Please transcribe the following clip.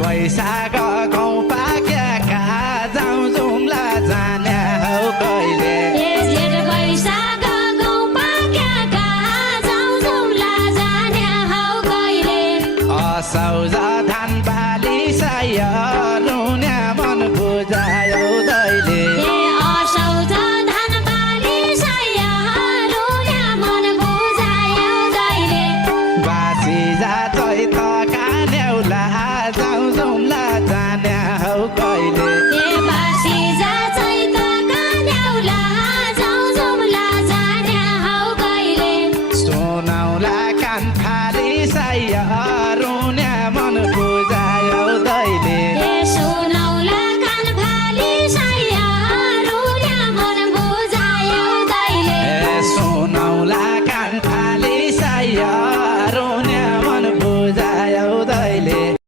वैशाख गौँ पाक्याका जाउँ जुम्ला जाने हौ कहिले जेठ वैशाख गौँ पाक्याका जाउँ जुम्ला जाने हौ कहिले असौज धान बाली साय रुने मन बुझायो दैले असौज धान बाली साय रुने मन बुझायो दैले बासी जा चैतका न्याउला जाउँ जुम्ला जाने हौ कहिले बासी जा चैतका न्याउला जाउँ जुम्ला जाने हौ कहिले सुनौला कान फाली साय